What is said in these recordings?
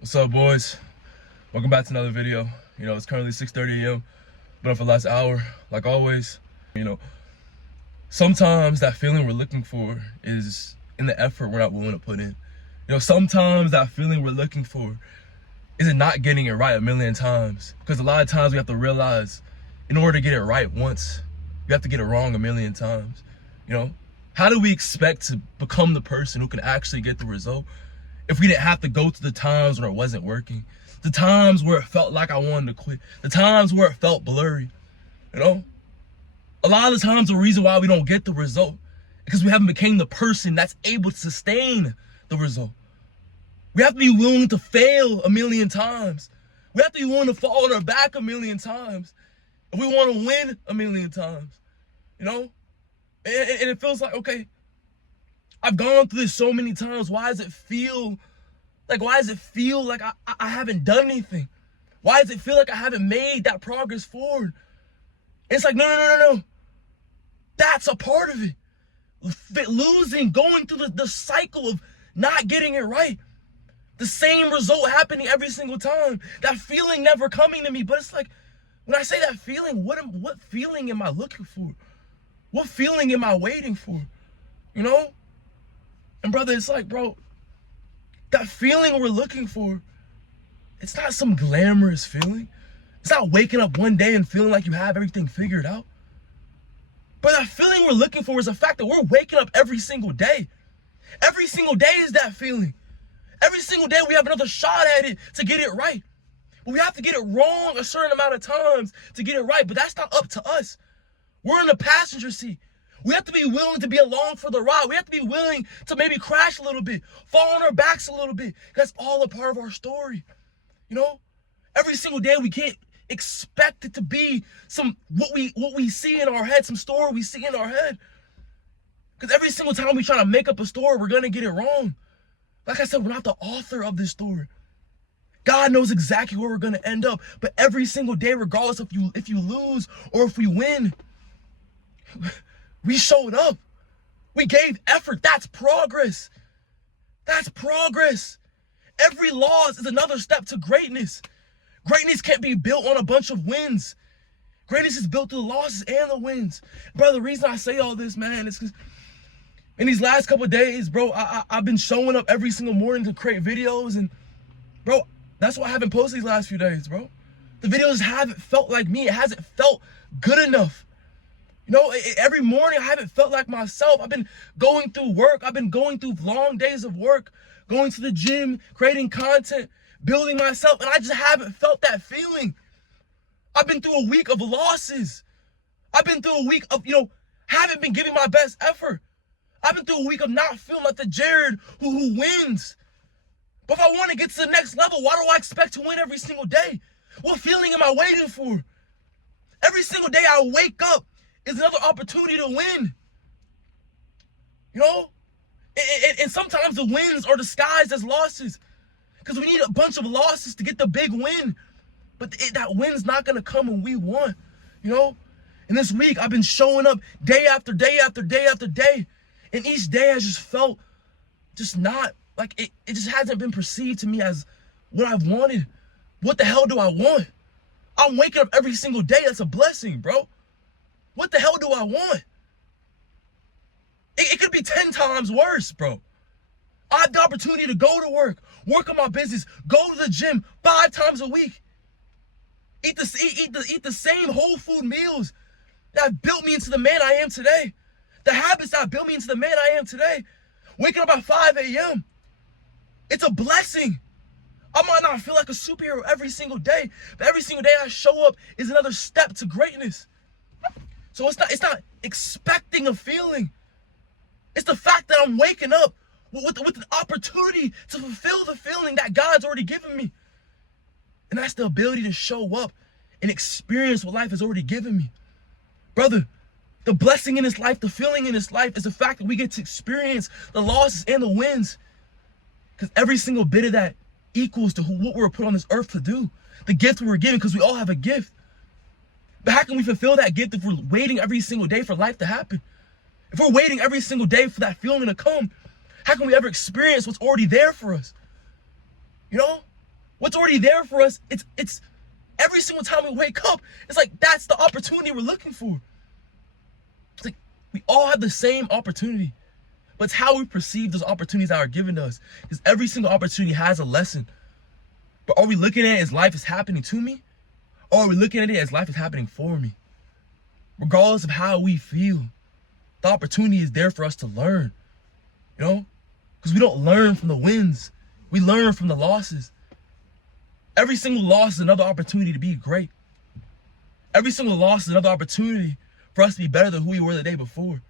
What's up, boys? Welcome back to another video. It's currently 6:30 a.m. Been up for the last hour, like always. Sometimes that feeling we're looking for is in the effort we're not willing to put in. Sometimes that feeling we're looking for isn't not getting it right a million times. Because a lot of times we have to realize, in order to get it right once, you have to get it wrong a million times. How do we expect to become the person who can actually get the result if we didn't have to go through the times when it wasn't working, the times where it felt like I wanted to quit, the times where it felt blurry? A lot of the times the reason why we don't get the result is because we haven't become the person that's able to sustain the result. We have to be willing to fail a million times. We have to be willing to fall on our back a million times if we want to win a million times. And it feels like, okay, I've gone through this so many times. Why does it feel like I haven't done anything? Why does it feel like I haven't made that progress forward? And it's like, no. That's a part of it. Losing, going through the cycle of not getting it right. The same result happening every single time. That feeling never coming to me. But it's like, when I say that feeling, what feeling am I looking for? What feeling am I waiting for? And brother, it's like, bro, that feeling we're looking for, it's not some glamorous feeling. It's not waking up one day and feeling like you have everything figured out. But that feeling we're looking for is the fact that we're waking up every single day. Every single day is that feeling. Every single day we have another shot at it to get it right. But we have to get it wrong a certain amount of times to get it right. But that's not up to us. We're in the passenger seat. We have to be willing to be along for the ride. We have to be willing to maybe crash a little bit, fall on our backs a little bit. That's all a part of our story. Every single day we can't expect it to be what we see in our head, some story we see in our head. Because every single time we try to make up a story, we're gonna get it wrong. Like I said, we're not the author of this story. God knows exactly where we're gonna end up. But every single day, regardless if you lose or if we win, we showed up. We gave effort. That's progress. That's progress. Every loss is another step to greatness. Greatness can't be built on a bunch of wins. Greatness is built through the losses and the wins. Bro, the reason I say all this, man, is because in these last couple of days, bro, I've been showing up every single morning to create videos. And, bro, that's why I haven't posted these last few days, bro. The videos haven't felt like me. It hasn't felt good enough. Every morning I haven't felt like myself. I've been going through work. I've been going through long days of work, going to the gym, creating content, building myself, and I just haven't felt that feeling. I've been through a week of losses. I've been through a week of, haven't been giving my best effort. I've been through a week of not feeling like the Jared who wins. But if I want to get to the next level, why do I expect to win every single day? What feeling am I waiting for? Every single day I wake up is another opportunity to win. And sometimes the wins are disguised as losses. Because we need a bunch of losses to get the big win. But that win's not going to come when we want. And this week I've been showing up day after day after day after day. And each day I just felt just not, like it just hasn't been perceived to me as what I've wanted. What the hell do I want? I'm waking up every single day. That's a blessing, bro. What the hell do I want? It could be 10 times worse, bro. I have the opportunity to go to work on my business, go to the gym 5 times a week, eat the same whole food meals that have built me into the man I am today. The habits that have built me into the man I am today. Waking up at 5 a.m. It's a blessing. I might not feel like a superhero every single day, but every single day I show up is another step to greatness. So it's not expecting a feeling. It's the fact that I'm waking up with an opportunity to fulfill the feeling that God's already given me. And that's the ability to show up and experience what life has already given me. Brother, the blessing in this life, the feeling in this life is the fact that we get to experience the losses and the wins. Because every single bit of that equals to what we were put on this earth to do. The gift we were given, because we all have a gift. But how can we fulfill that gift if we're waiting every single day for life to happen? If we're waiting every single day for that feeling to come, how can we ever experience what's already there for us? What's already there for us, it's every single time we wake up, it's like that's the opportunity we're looking for. It's like we all have the same opportunity, but it's how we perceive those opportunities that are given to us. Because every single opportunity has a lesson. But are we looking at it as life is happening to me? Or are we looking at it as life is happening for me? Regardless of how we feel, the opportunity is there for us to learn, you know? Because we don't learn from the wins. We learn from the losses. Every single loss is another opportunity to be great. Every single loss is another opportunity for us to be better than who we were the day before.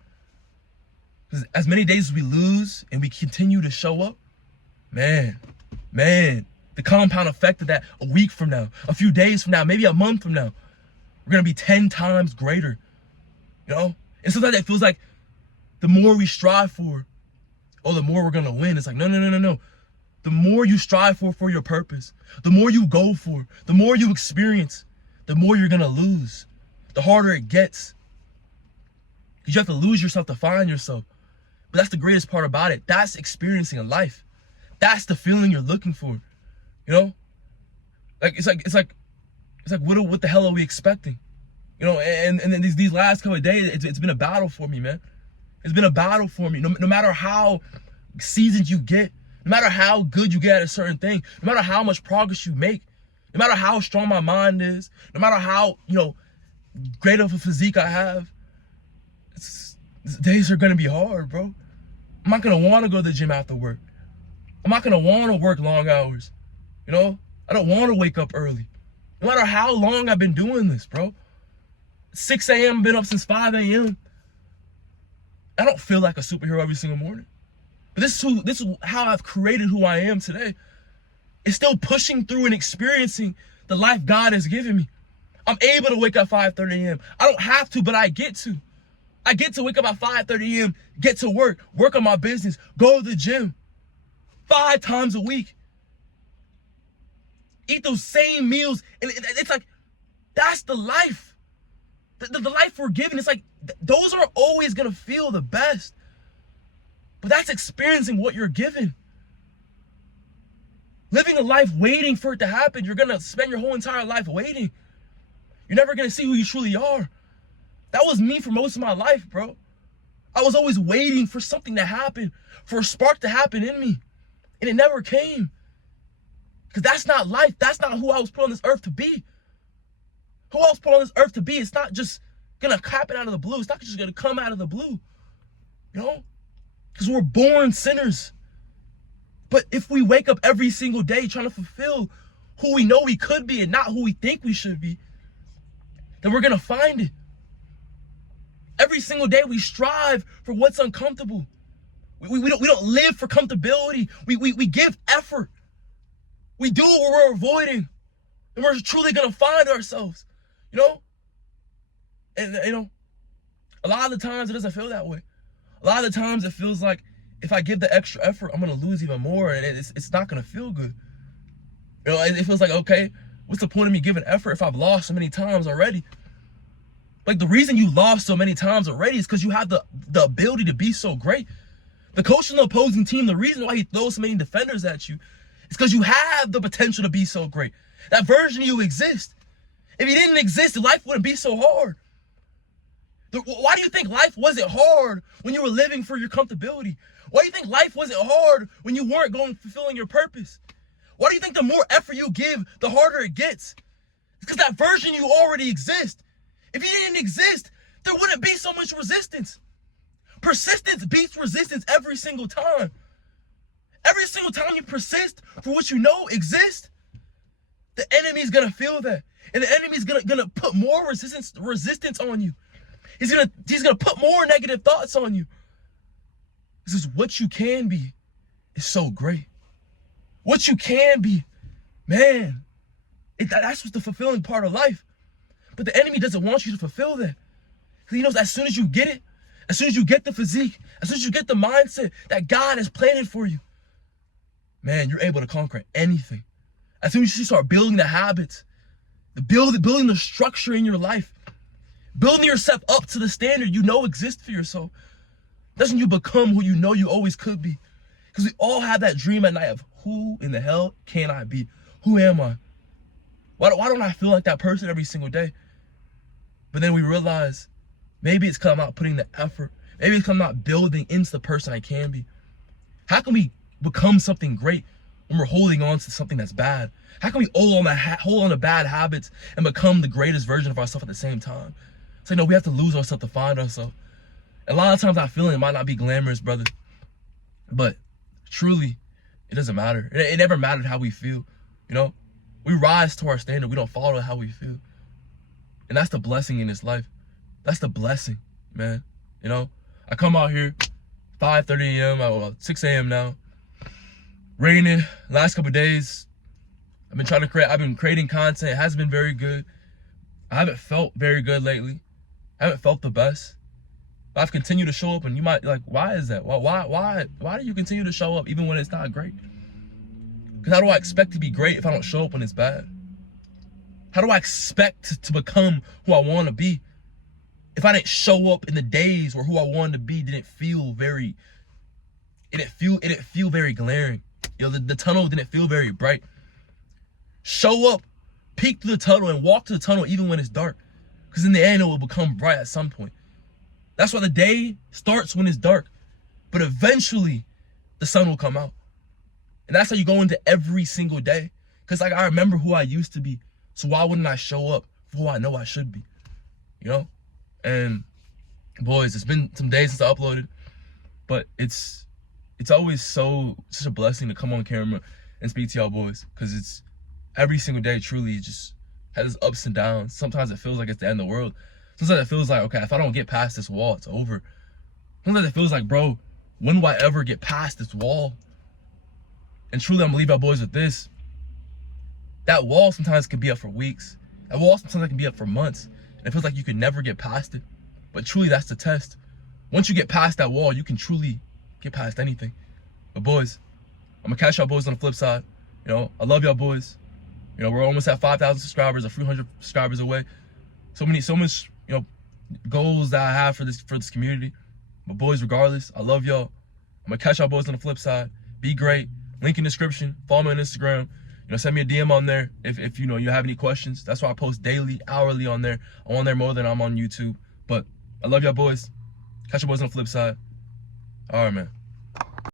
Because as many days as we lose and we continue to show up, man, the compound effect of that a week from now, a few days from now, maybe a month from now, we're going to be 10 times greater, you know? And sometimes it feels like the more we strive for, oh, the more we're going to win. It's like, no. The more you strive for your purpose, the more you go for, the more you experience, the more you're going to lose. The harder it gets. Because you have to lose yourself to find yourself. But that's the greatest part about it. That's experiencing a life. That's the feeling you're looking for. You know? It's like what the hell are we expecting? You know, and then these last couple of days, it's been a battle for me, man. It's been a battle for me. No matter how seasoned you get, no matter how good you get at a certain thing, no matter how much progress you make, no matter how strong my mind is, no matter how, you know, great of a physique I have, days are gonna be hard, bro. I'm not gonna want to go to the gym after work. I'm not gonna want to work long hours. You know, I don't want to wake up early. No matter how long I've been doing this, bro. 6 a.m. been up since 5 a.m. I don't feel like a superhero every single morning. But this is how I've created who I am today. It's still pushing through and experiencing the life God has given me. I'm able to wake up 5:30 a.m. I don't have to, but I get to. I get to wake up at 5:30 a.m., get to work on my business, go to the gym 5 times a week. Eat those same meals. And it's like, that's the life. The life we're given. It's like, those aren't always going to feel the best. But that's experiencing what you're given. Living a life waiting for it to happen. You're going to spend your whole entire life waiting. You're never going to see who you truly are. That was me for most of my life, bro. I was always waiting for something to happen, for a spark to happen in me. And it never came. Because that's not life. That's not who I was put on this earth to be. Who I was put on this earth to be, it's not just going to happen out of the blue. It's not just going to come out of the blue. You know? Because we're born sinners. But if we wake up every single day trying to fulfill who we know we could be and not who we think we should be, then we're going to find it. Every single day we strive for what's uncomfortable. We don't live for comfortability. We give effort. We do what we're avoiding. And we're truly going to find ourselves. You know? And, you know, a lot of the times it doesn't feel that way. A lot of the times it feels like if I give the extra effort, I'm going to lose even more. And it's not going to feel good. You know, it feels like, okay, what's the point of me giving effort if I've lost so many times already? Like, the reason you lost so many times already is because you have the ability to be so great. The coach in the opposing team, the reason why he throws so many defenders at you is because you have the potential to be so great. That version of you exists. If you didn't exist, life wouldn't be so hard. Why do you think life wasn't hard when you were living for your comfortability? Why do you think life wasn't hard when you weren't fulfilling your purpose? Why do you think the more effort you give, the harder it gets? It's because that version you already exist. If you didn't exist, there wouldn't be so much resistance. Persistence beats resistance every single time. Every single time you persist for what you know exists, the enemy's gonna feel that. And the enemy's gonna put more resistance on you. He's gonna put more negative thoughts on you. This is what you can be. It's so great. What you can be, man, that's what's the fulfilling part of life. But the enemy doesn't want you to fulfill that. He knows as soon as you get it, as soon as you get the physique, as soon as you get the mindset that God has planted for you, man, you're able to conquer anything. As soon as you start building the habits, building the structure in your life, building yourself up to the standard you know exists for yourself, doesn't you become who you know you always could be? Because we all have that dream at night of who in the hell can I be? Who am I? Why don't I feel like that person every single day? But then we realize maybe it's because I'm not putting the effort. Maybe it's because I'm not building into the person I can be. How can we become something great when we're holding on to something that's bad? How can we hold on to bad habits and become the greatest version of ourselves at the same time? So, we have to lose ourselves to find ourselves. A lot of times that feeling might not be glamorous, brother. But truly, it doesn't matter. It never mattered how we feel. We rise to our standard. We don't follow how we feel. And that's the blessing in this life. That's the blessing, man. I come out here 5:30 a.m. About 6 a.m. now. Raining. Last couple of days, I've been creating content. It hasn't been very good. I haven't felt very good lately. I haven't felt the best. But I've continued to show up, and you might be like, why is that? Why do you continue to show up even when it's not great? Because how do I expect to be great if I don't show up when it's bad? How do I expect to become who I want to be if I didn't show up in the days where who I wanted to be didn't feel very glaring? The tunnel didn't feel very bright. Show up, peek through the tunnel, and walk to the tunnel even when it's dark. Because in the end, it will become bright at some point. That's why the day starts when it's dark. But eventually, the sun will come out. And that's how you go into every single day. Because I remember who I used to be. So why wouldn't I show up for who I know I should be? And boys, it's been some days since I uploaded. But it's always such a blessing to come on camera and speak to y'all boys. Because it's every single day truly just has its ups and downs. Sometimes it feels like it's the end of the world. Sometimes it feels like, okay, if I don't get past this wall, it's over. Sometimes it feels like, bro, when will I ever get past this wall? And truly, I'm gonna leave y'all boys with this. That wall sometimes can be up for weeks. That wall sometimes can be up for months. And it feels like you can never get past it. But truly, that's the test. Once you get past that wall, you can truly get past anything. But boys, I'm gonna catch y'all boys on the flip side. I love y'all boys. We're almost at 5,000 subscribers, a few hundred subscribers away. So much, goals that I have for this community. But boys, regardless, I love y'all. I'm gonna catch y'all boys on the flip side. Be great. Link in the description. Follow me on Instagram. Send me a DM on there if you have any questions. That's why I post daily, hourly on there. I'm on there more than I'm on YouTube. But I love y'all boys. Catch y'all boys on the flip side. All right, man.